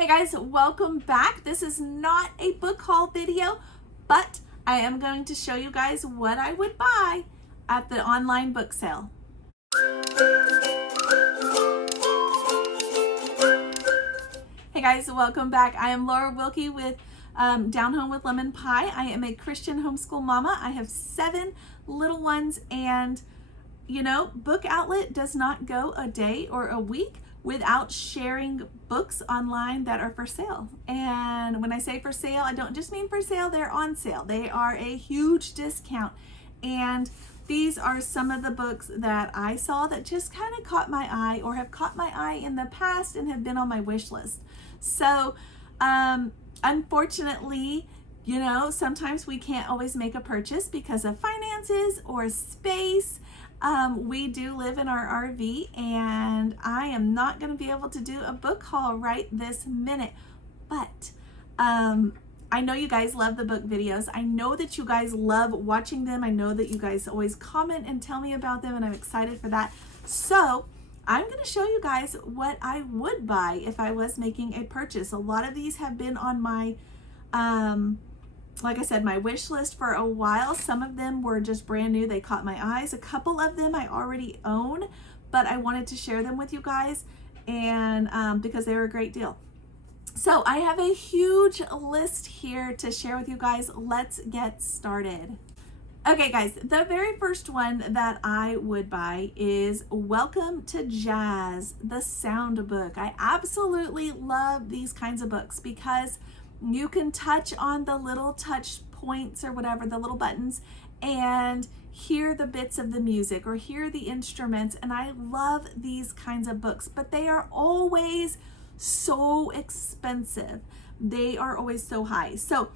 Hey guys, welcome back. This is not a book haul video, but I am going to show you guys what I would buy at the online book sale. Hey guys, welcome back. I am Laura Wilkie with Down Home with Lemon Pie. I am a Christian homeschool mama. I have 7 little ones, and you know, Book Outlet does not go a day or a week without sharing books online that are for sale. And when I say for sale, I don't just mean for sale, they're on sale. They are a huge discount. And these are some of the books that I saw that just kind of caught my eye or have caught my eye in the past and have been on my wish list. So unfortunately, you know, sometimes we can't always make a purchase because of finances or space. We do live in our RV, and I am not going to be able to do a book haul right this minute, but I know you guys love the book videos. I know that you guys love watching them. I know that you guys always comment and tell me about them, and I'm excited for that. So I'm going to show you guys what I would buy if I was making a purchase. A lot of these have been on my like I said, my wish list for a while. Some of them were just brand new. They caught my eyes. A couple of them I already own, but I wanted to share them with you guys, and because they were a great deal. So I have a huge list here to share with you guys. Let's get started. Okay guys, the very first one that I would buy is Welcome to Jazz, the sound book. I absolutely love these kinds of books because you can touch on the little touch points or whatever, the little buttons, and hear the bits of the music or hear the instruments. And I love these kinds of books, but they are always so expensive. They are always so high. So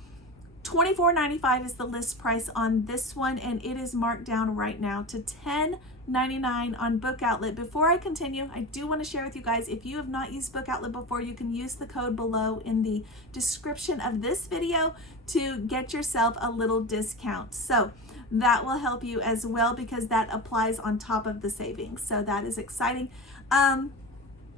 $24.95 is the list price on this one, and it is marked down right now to $10.99 on Book Outlet. Before I continue, I do want to share with you guys, if you have not used Book Outlet before, you can use the code below in the description of this video to get yourself a little discount. So that will help you as well, because that applies on top of the savings. So that is exciting. All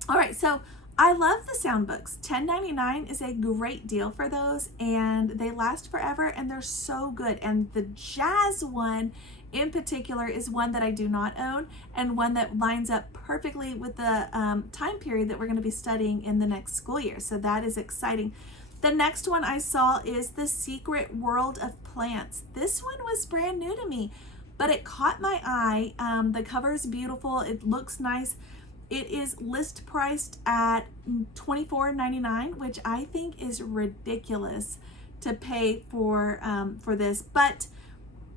right, so I love the sound books. $10.99 is a great deal for those, and they last forever, and they're so good. And the jazz one in particular is one that I do not own, and one that lines up perfectly with the time period that we're going to be studying in the next school year. So that is exciting. The next one I saw is The Secret World of Plants. This one was brand new to me, but it caught my eye. The cover is beautiful. It looks nice. It is list priced at $24.99, which I think is ridiculous to pay for this. But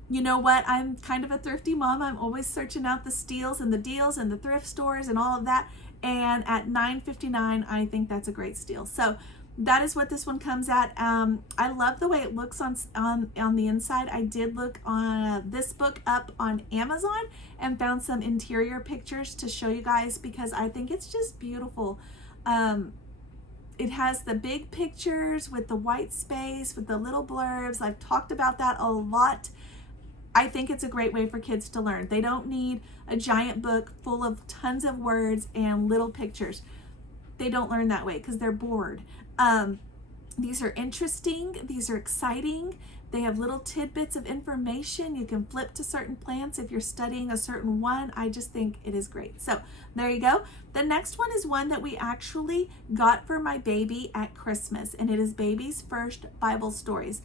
you know what? I'm kind of a thrifty mom. I'm always searching out the steals and the deals and the thrift stores and all of that. And at $9.59, I think that's a great steal. So that is what this one comes at. I love the way it looks on the inside. I did look on this book up on Amazon and found some interior pictures to show you guys, because I think it's just beautiful. It has the big pictures with the white space, with the little blurbs. I've talked about that a lot. I think it's a great way for kids to learn. They don't need a giant book full of tons of words and little pictures. They don't learn that way because they're bored. These are interesting. These are exciting. They have little tidbits of information. You can flip to certain plants if you're studying a certain one. I just think it is great. So there you go. The next one is one that we actually got for my baby at Christmas, and it is Baby's First Bible Stories.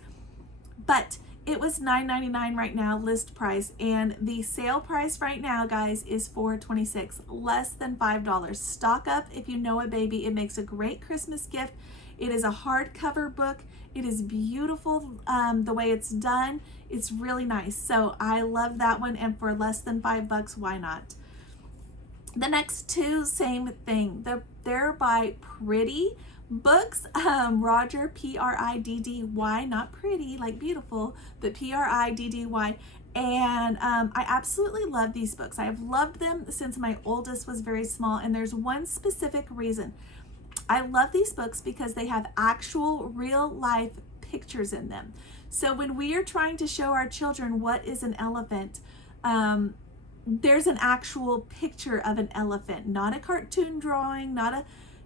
But it was $9.99 right now, list price, and the sale price right now, guys, is $4.26, less than $5. Stock up if you know a baby. It makes a great Christmas gift. It is a hardcover book. It is beautiful the way it's done. It's really nice. So I love that one, and for less than $5, why not? The next two, same thing. They're by Pretty Books. Roger, P-R-I-D-D-Y, not pretty like beautiful, but P-R-I-D-D-Y. And I absolutely love these books. I have loved them since my oldest was very small, and there's one specific reason. I love these books because they have actual real life pictures in them. So when we are trying to show our children what is an elephant, there's an actual picture of an elephant, not a cartoon drawing, not a,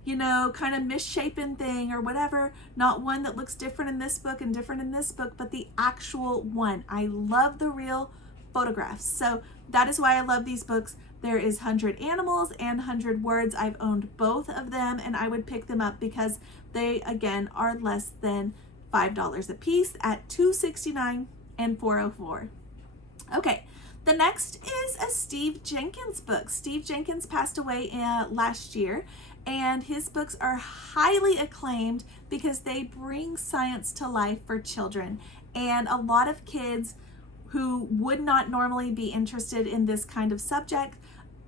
you know, kind of misshapen thing or whatever. Not one that looks different in this book and different in this book, but the actual one. I love the real photographs. So that is why I love these books. There is 100 Animals and 100 Words. I've owned both of them, and I would pick them up because they, again, are less than $5 a piece at $2.69 and $4.04. Okay, the next is a Steve Jenkins book. Steve Jenkins passed away last year, and his books are highly acclaimed because they bring science to life for children. And a lot of kids who would not normally be interested in this kind of subject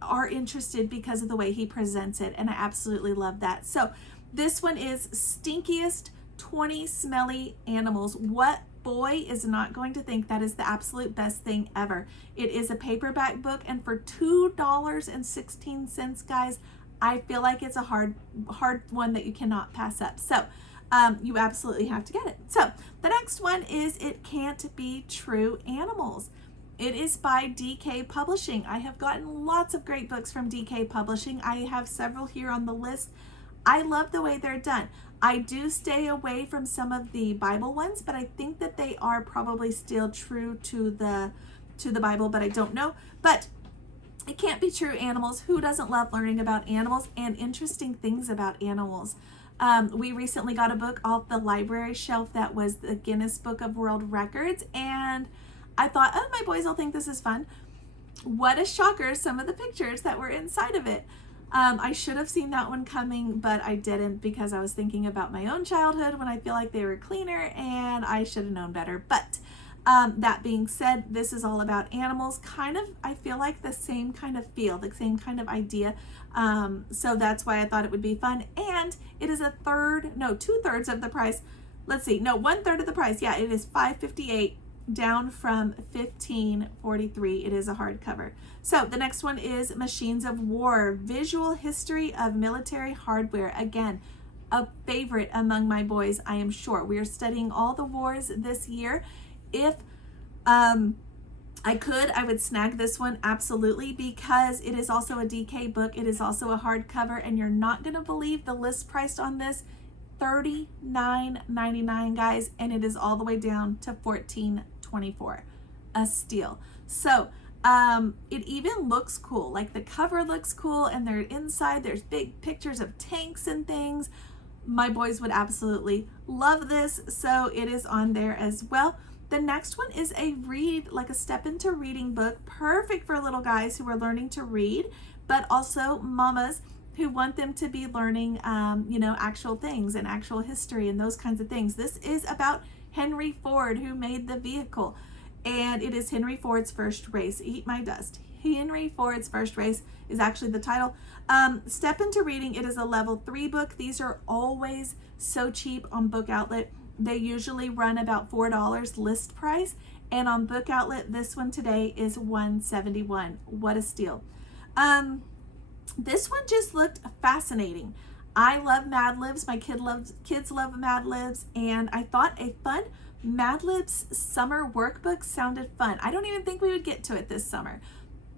are interested because of the way he presents it, and I absolutely love that. So this one is Stinkiest 20 Smelly Animals. What boy is not going to think that is the absolute best thing ever? It is a paperback book, and for $2.16, guys, I feel like it's a hard one that you cannot pass up. So you absolutely have to get it. So the next one is It Can't Be True Animals. It is by DK Publishing. I have gotten lots of great books from DK Publishing. I have several here on the list. I love the way they're done. I do stay away from some of the Bible ones, but I think that they are probably still true to the Bible, but I don't know. But It Can't Be True Animals. Who doesn't love learning about animals and interesting things about animals? We recently got a book off the library shelf that was the Guinness Book of World Records, and I thought, oh, my boys will think this is fun. What a shocker, some of the pictures that were inside of it. I should have seen that one coming, but I didn't because I was thinking about my own childhood when I feel like they were cleaner, and I should have known better. But that being said, this is all about animals, kind of, I feel like the same kind of feel, the same kind of idea. So that's why I thought it would be fun. And it is 2/3 of the price. Let's see, no, 1/3 of the price. Yeah, it is $5.58 down from $15.43. It is a hardcover. So the next one is Machines of War, Visual History of Military Hardware. Again, a favorite among my boys, I am sure. We are studying all the wars this year. If I could, I would snag this one, absolutely, because it is also a DK book. It is also a hardcover, and you're not going to believe the list price on this, $39.99, guys, and it is all the way down to $14.24, a steal. So it even looks cool. Like the cover looks cool, and they're inside, there's big pictures of tanks and things. My boys would absolutely love this, so it is on there as well. The next one is a like a step into reading book, perfect for little guys who are learning to read, but also mamas who want them to be learning, actual things and actual history and those kinds of things. This is about Henry Ford, who made the vehicle, and it is Henry Ford's First Race. Eat my dust. Henry Ford's First Race is actually the title. Step into reading. It is a level 3 book. These are always so cheap on Book Outlet. They usually run about $4 list price, and on Book Outlet, this one today is $171. What a steal. This one just looked fascinating. I love Mad Libs. My kids love Mad Libs, and I thought a fun Mad Libs summer workbook sounded fun. I don't even think we would get to it this summer,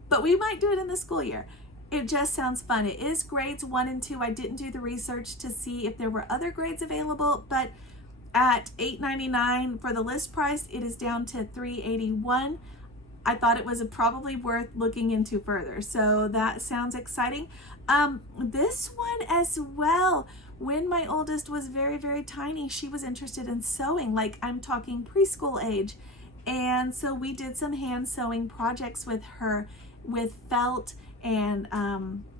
but we might do it in the school year. It just sounds fun. It is grades 1 and 2. I didn't do the research to see if there were other grades available, but at $8.99 for the list price, it is down to $3.81. I thought it was probably worth looking into further. So that sounds exciting. This one as well. When my oldest was very, very tiny, she was interested in sewing, like I'm talking preschool age. And so we did some hand sewing projects with her with felt and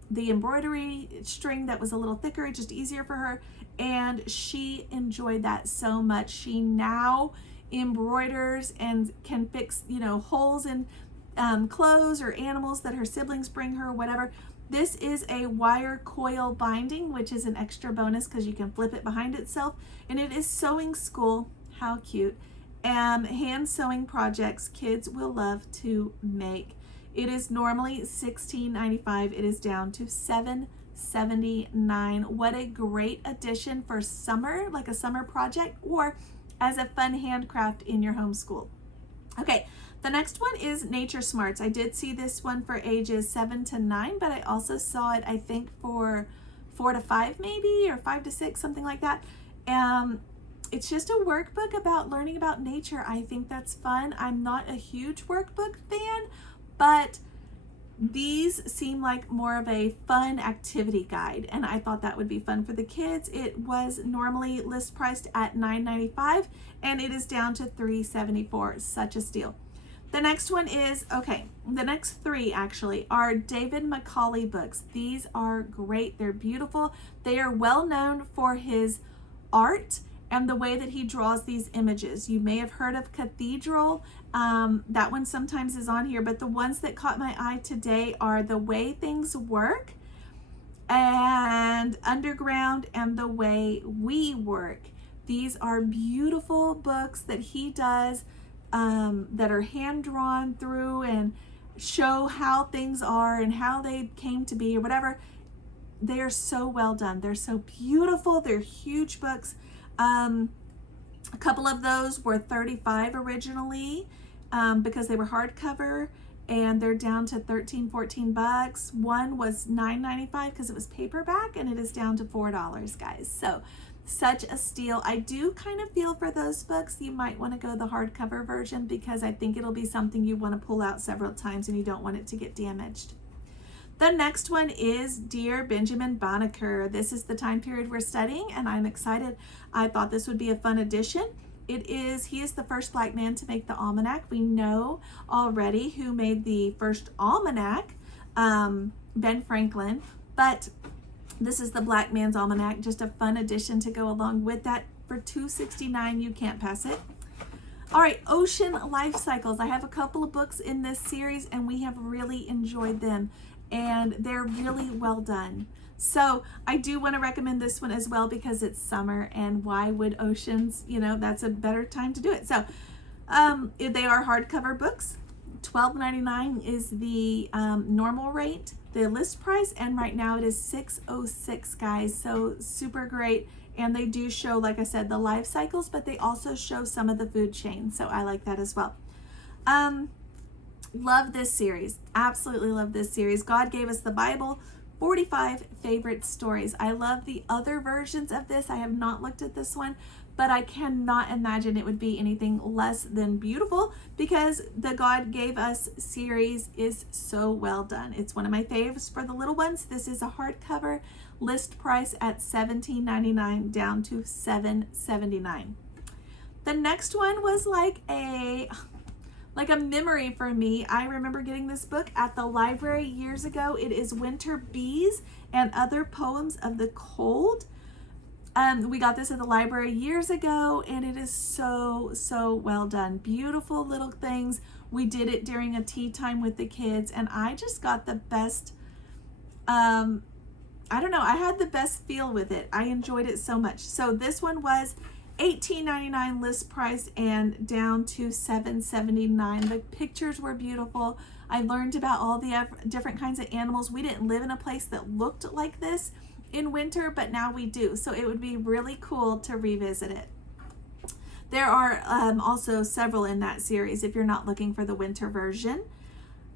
the embroidery string that was a little thicker, just easier for her. And she enjoyed that so much. She now embroiders and can fix, holes in clothes or animals that her siblings bring her, whatever. This is a wire coil binding, which is an extra bonus because you can flip it behind itself. And it is sewing school. How cute. Hand sewing projects kids will love to make. It is normally $16.95. It is down to $7.79. What a great addition for summer, like a summer project, or as a fun handcraft in your homeschool. Okay, the next one is Nature Smarts. I did see this one for ages 7 to 9, but I also saw it, I think, for 4 to 5 maybe, or 5 to 6, something like that. It's just a workbook about learning about nature. I think that's fun. I'm not a huge workbook fan, but these seem like more of a fun activity guide, and I thought that would be fun for the kids. It was normally list priced at $9.95, and it is down to $3.74. Such a steal. The next one is, okay, the next three actually are David Macaulay books. These are great. They're beautiful. They are well known for his art and the way that he draws these images. You may have heard of Cathedral. That one sometimes is on here, but the ones that caught my eye today are The Way Things Work and Underground and The Way We Work. These are beautiful books that he does that are hand-drawn through and show how things are and how they came to be or whatever. They are so well done. They're so beautiful. They're huge books. A couple of those were $35 originally because they were hardcover, and they're down to $13-14. One was $9.95 because it was paperback, and it is down to $4, guys. So such a steal. I do kind of feel for those books you might want to go the hardcover version, because I think it'll be something you want to pull out several times and you don't want it to get damaged. The next one is Dear Benjamin Banneker. This is the time period we're studying, and I'm excited. I thought this would be a fun addition. He is the first Black man to make the almanac. We know already who made the first almanac, Ben Franklin, but this is the Black man's almanac, just a fun addition to go along with that. For $2.69, you can't pass it. All right, Ocean Life Cycles. I have a couple of books in this series, and we have really enjoyed them, and they're really well done. So I do want to recommend this one as well because it's summer, and why would oceans, that's a better time to do it. So they are hardcover books. $12.99 is the normal rate, the list price, and right now it is $6.06, guys. So super great. And they do show, like I said, the life cycles, but they also show some of the food chain. So I like that as well. Love this series. Absolutely love this series. God Gave Us the Bible, 45 favorite stories. I love the other versions of this. I have not looked at this one, but I cannot imagine it would be anything less than beautiful, because the God Gave Us series is so well done. It's one of my faves for the little ones. This is a hardcover, list price at $17.99 down to $7.79. The next one was like a memory for me. I remember getting this book at the library years ago. It is Winter Bees and Other Poems of the Cold. We got this at the library years ago, and it is so well done. Beautiful little things. We did it during a tea time with the kids, and I just got the best, I don't know, I had the best feel with it. I enjoyed it so much. So this one was $18.99 list price and down to $7.79. The pictures were beautiful. I learned about all the different kinds of animals. We didn't live in a place that looked like this in winter, but now we do. So it would be really cool to revisit it. There are also several in that series if you're not looking for the winter version.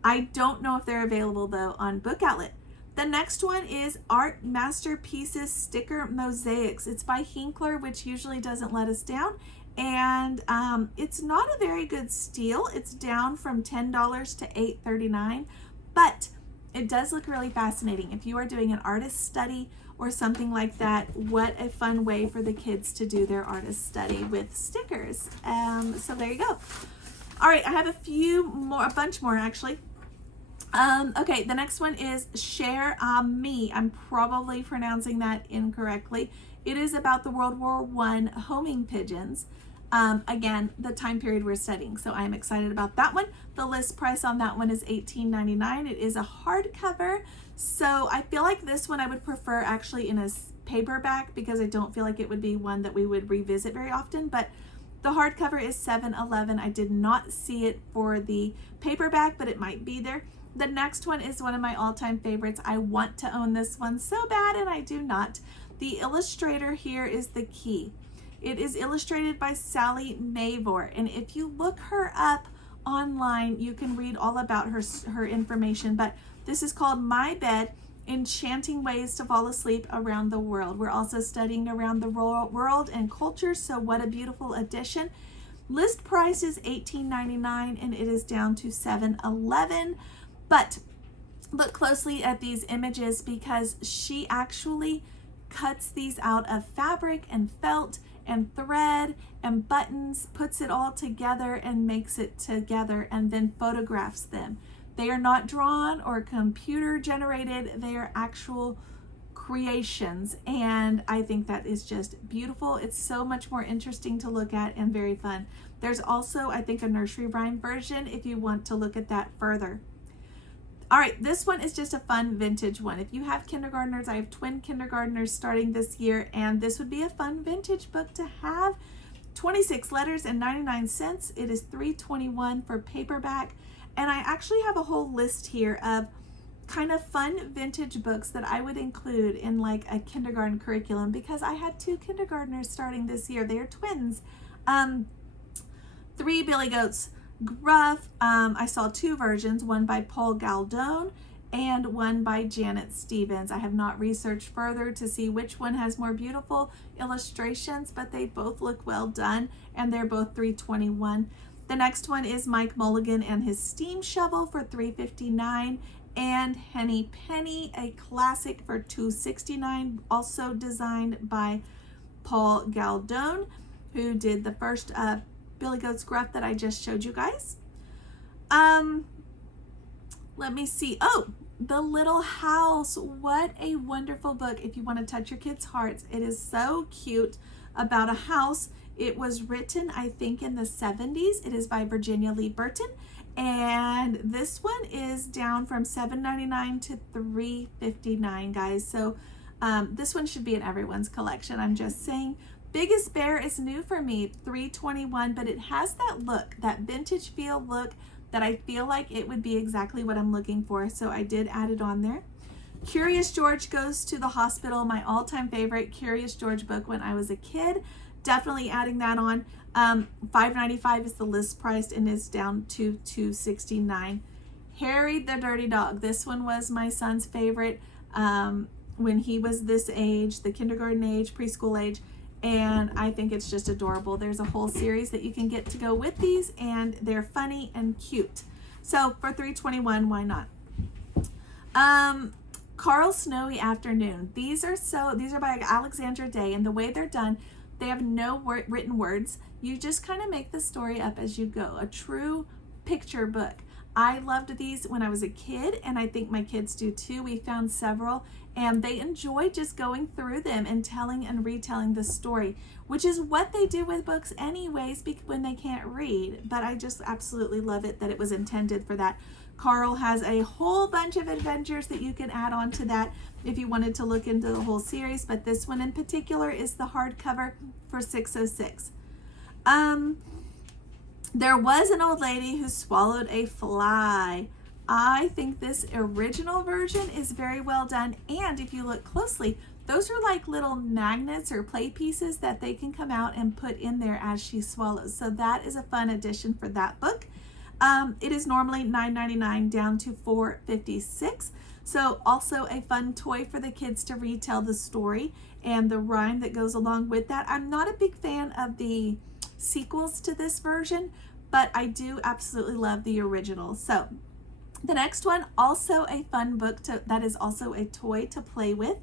I don't know if they're available though on Book Outlet. The next one is Art Masterpieces Sticker Mosaics. It's by Hinkler, which usually doesn't let us down. And it's not a very good steal. It's down from $10 to $8.39, but it does look really fascinating. If you are doing an artist study or something like that, what a fun way for the kids to do their artist study with stickers. So there you go. All right, I have a bunch more actually. Okay, the next one is Cher Ami. I'm probably pronouncing that incorrectly. It is about the World War I homing pigeons. Again, the time period we're studying, so I'm excited about that one. The list price on that one is $18.99. It is a hardcover, so I feel like this one I would prefer actually in a paperback, because I don't feel like it would be one that we would revisit very often, but the hardcover is $7.11. I did not see it for the paperback, but it might be there. The next one is one of my all-time favorites. I want to own this one so bad, and I do not. The illustrator here is the key. It is illustrated by Sally Mavor, and if you look her up online, you can read all about her information, but this is called My Bed, enchanting ways to fall asleep around the world. We're also studying around the world and culture, so what a beautiful addition. List price is $18.99 and it is down to $7.11, but look closely at these images because she actually cuts these out of fabric and felt and thread and buttons, puts it all together and makes it together, and then photographs them. They are not drawn or computer generated, they are actual creations, and I think that is just beautiful. It's so much more interesting to look at and very fun. There's also, I think, a nursery rhyme version if you want to look at that further. All right, this one is just a fun vintage one. If you have kindergartners, I have twin kindergartners starting this year, and this would be a fun vintage book to have. 26 letters and 99 cents. It is $3.21 for paperback, and I actually have a whole list here of kind of fun vintage books that I would include in like a kindergarten curriculum because I had 2 kindergartners starting this year. They are twins. 3 Billy Goats Gruff. I saw 2 versions, one by Paul Galdone and one by Janet Stevens. I have not researched further to see which one has more beautiful illustrations, but they both look well done and they're both $3.21. The next one is Mike Mulligan and his Steam Shovel for $3.59, and Henny Penny, a classic, for $2.69, also designed by Paul Galdone, who did the first Billy Goat's Gruff that I just showed you guys. Let me see. Oh, The Little House. What a wonderful book if you want to touch your kids' hearts. It is so cute, about a house. It was written, I think, in the 70s. It is by Virginia Lee Burton. And this one is down from $7.99 to $3.59, guys. So this one should be in everyone's collection. I'm just saying. Biggest Bear is new for me, $3.21, but it has that look, that vintage feel look that I feel like it would be exactly what I'm looking for. So I did add it on there. Curious George Goes to the Hospital, my all-time favorite Curious George book when I was a kid. Definitely adding that on. $5.95 is the list price and is down to $2.69. Harry the Dirty Dog. This one was my son's favorite when he was this age, the kindergarten age, preschool age, and I think it's just adorable. There's a whole series that you can get to go with these, and they're funny and cute. So for $3.21, why not? Carl's Snowy Afternoon. These are by Alexandra Day, and the way they're done, they have no written words. You just kind of make the story up as you go. A true picture book. I loved these when I was a kid, and I think my kids do too. We found several, and they enjoy just going through them and telling and retelling the story, which is what they do with books anyways when they can't read. But I just absolutely love it that it was intended for that. Carl has a whole bunch of adventures that you can add on to that if you wanted to look into the whole series, but this one in particular is the hardcover for $6.06. There Was an Old Lady Who Swallowed a Fly. I think this original version is very well done, and if you look closely, those are like little magnets or play pieces that they can come out and put in there as she swallows. So that is a fun addition for that book. It is normally $9.99 down to $4.56. So also a fun toy for the kids to retell the story and the rhyme that goes along with that. I'm not a big fan of the sequels to this version, but I do absolutely love the original. So the next one, also a fun book that is also a toy to play with,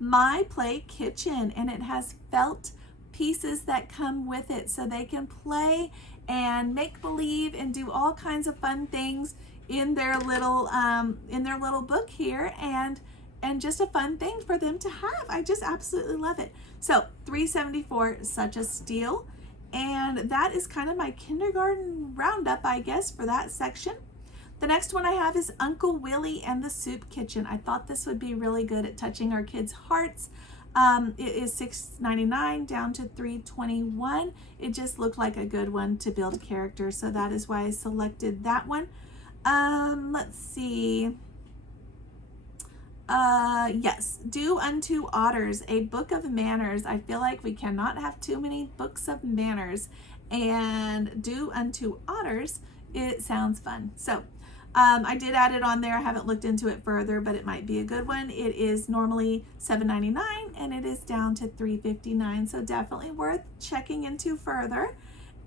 My Play Kitchen, and it has felt pieces that come with it so they can play and make believe and do all kinds of fun things in their little book here, and just a fun thing for them to have. I just absolutely love it. So $3.74, such a steal. And that is kind of my kindergarten roundup, I guess, for that section. The next one I have is Uncle Willie and the Soup Kitchen. I thought this would be really good at touching our kids' hearts. It is $6.99 down to $3.21. It just looked like a good one to build character, so that is why I selected that one. Let's see. Yes, Do Unto Otters, a book of manners. I feel like we cannot have too many books of manners, and Do Unto Otters, it sounds fun. So I did add it on there. I haven't looked into it further, but it might be a good one. It is normally $7.99 and it is down to $3.59, so definitely worth checking into further.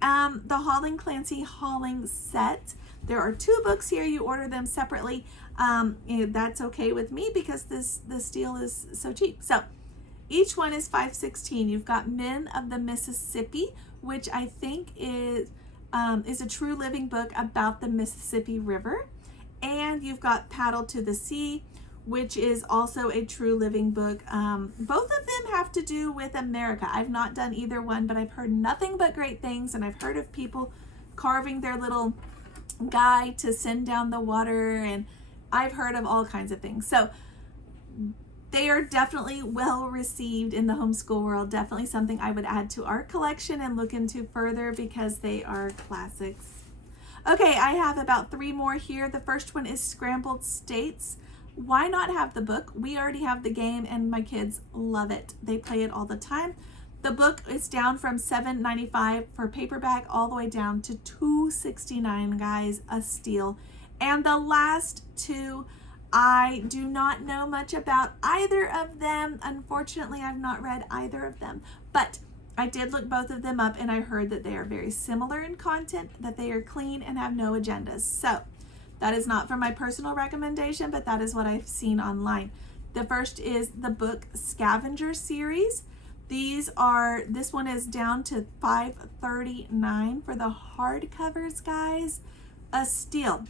The Holling Clancy Holling set. There are 2 books here. You order them separately. That's okay with me because this deal is so cheap. So each one is $5.16. You've got Men of the Mississippi, which I think is a true living book about the Mississippi River. And you've got Paddle to the Sea, which is also a true living book. Both of them have to do with America. I've not done either one, but I've heard nothing but great things, and I've heard of people carving their little guy to send down the water, and I've heard of all kinds of things. So they are definitely well received in the homeschool world. Definitely something I would add to our collection and look into further because they are classics. Okay, I have about 3 more here. The first one is Scrambled States. Why not have the book? We already have the game and my kids love it. They play it all the time. The book is down from $7.95 for paperback all the way down to $2.69, guys, a steal. And the last 2, I do not know much about either of them. Unfortunately, I've not read either of them, but I did look both of them up and I heard that they are very similar in content, that they are clean and have no agendas. So that is not for my personal recommendation, but that is what I've seen online. The first is the book Scavenger series. This one is down to $5.39 for the hardcovers, guys. A steal.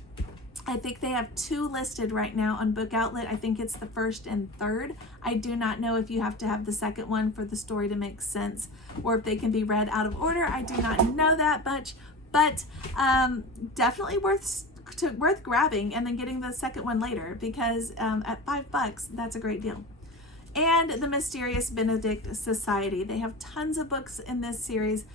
I think they have 2 listed right now on Book Outlet. I think it's the 1st and 3rd. I do not know if you have to have the 2nd one for the story to make sense or if they can be read out of order. I do not know that much, but definitely worth grabbing and then getting the 2nd one later because at $5, that's a great deal. And the Mysterious Benedict Society. They have tons of books in this series.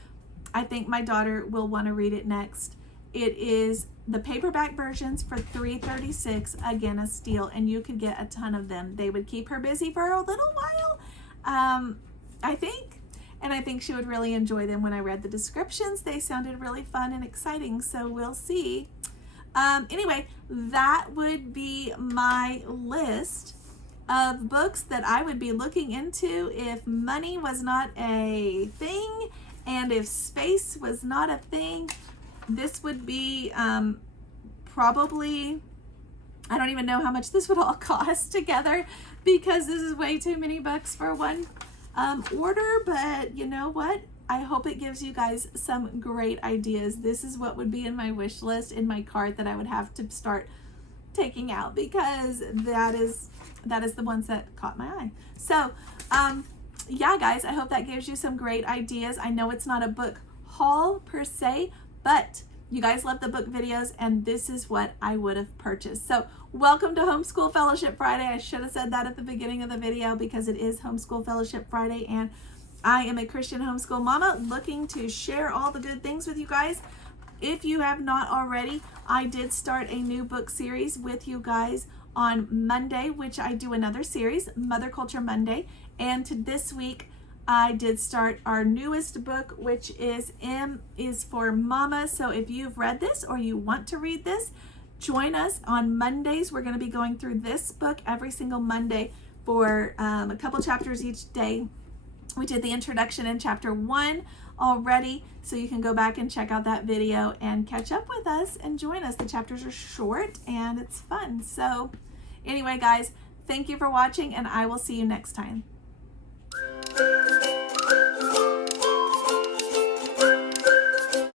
I think my daughter will want to read it next. It is the paperback versions for $3.36, again a steal, and you could get a ton of them. They would keep her busy for a little while, I think, and I think she would really enjoy them. When I read the descriptions, they sounded really fun and exciting, so we'll see. Anyway, that would be my list of books that I would be looking into if money was not a thing and if space was not a thing. This would be probably, I don't even know how much this would all cost together because this is way too many books for one order, but you know what? I hope it gives you guys some great ideas. This is what would be in my wish list, in my cart that I would have to start taking out because that is the ones that caught my eye. So yeah, guys, I hope that gives you some great ideas. I know it's not a book haul per se, but you guys love the book videos and this is what I would have purchased. So welcome to Homeschool Fellowship Friday. I should have said that at the beginning of the video because it is Homeschool Fellowship Friday and I am a Christian homeschool mama looking to share all the good things with you guys. If you have not already, I did start a new book series with you guys on Monday, which I do another series, Mother Culture Monday. And to this week, I did start our newest book, which is M is for Mama. So if you've read this or you want to read this, join us on Mondays. We're going to be going through this book every single Monday for a couple chapters each day. We did the introduction in chapter 1 already, so you can go back and check out that video and catch up with us and join us. The chapters are short and it's fun. So anyway, guys, thank you for watching and I will see you next time.